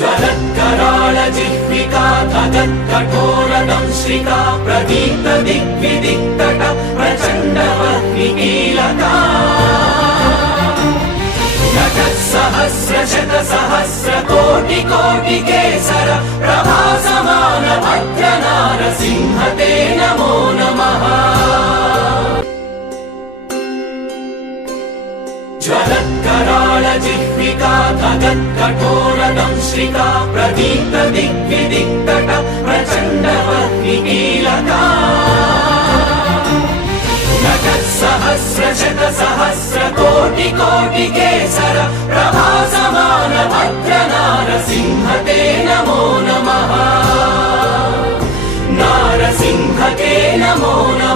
ज्वलत्कराळ जिह्विका धगत्कठोरदंश्रिका प्रदीप्त दिग्विदिक्तट प्रचण्डवह्निकीलका सहस्रशतसहस्रकोटिकोटिकेसर प्रभासमान भद्रनारसिंह ते नमो नमः। ज्वलत्कराळ जिह्विका धगत्कठोरदंश्रिका प्रदीप्त दिग्विदिक्तट प्रचण्डवह्निकीलका सहस्रशतसहस्रकोटिकोटिकेसर प्रभासमान भद्रनारसिंह ते नमो नमः। नारसिंह ते नमो नमः।